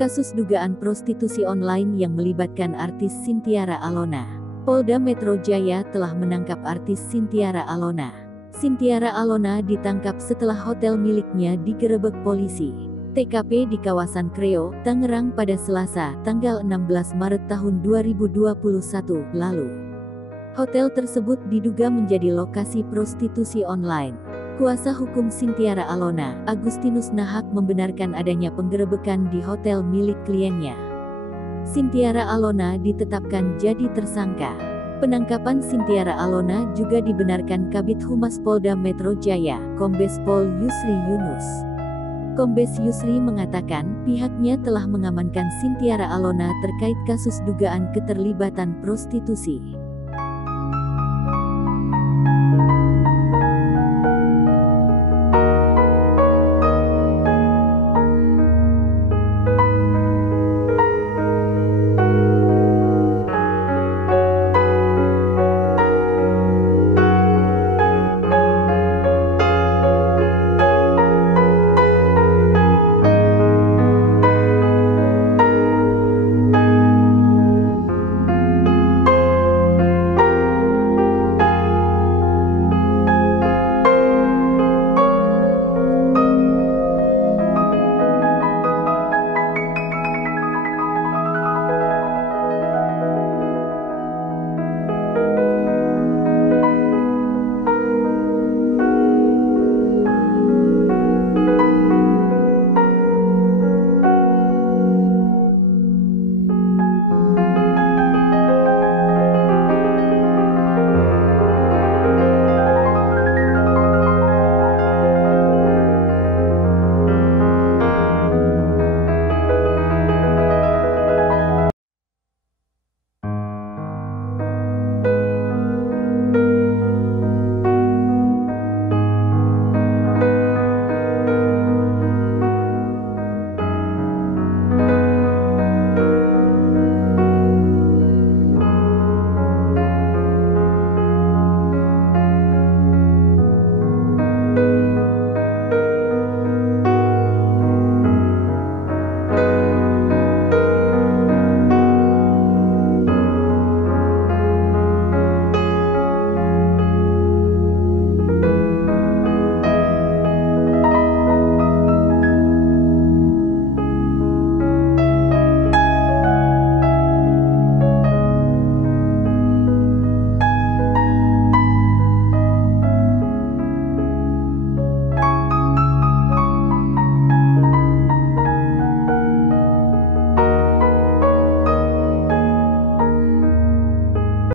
Kasus dugaan prostitusi online yang melibatkan artis Cynthia Alona. Polda Metro Jaya telah menangkap artis Cynthia Alona. Cynthia Alona ditangkap setelah hotel miliknya digerebek polisi. TKP di kawasan Kreo, Tangerang pada Selasa, tanggal 16 Maret tahun 2021 lalu. Hotel tersebut diduga menjadi lokasi prostitusi online. Kuasa hukum Cynthia Alona, Agustinus Nahak, membenarkan adanya penggerebekan di hotel milik kliennya. Cynthia Alona ditetapkan jadi tersangka. Penangkapan Cynthia Alona juga dibenarkan Kabid Humas Polda Metro Jaya, Kombes Pol Yusri Yunus. Kombes Yusri mengatakan pihaknya telah mengamankan Cynthia Alona terkait kasus dugaan keterlibatan prostitusi.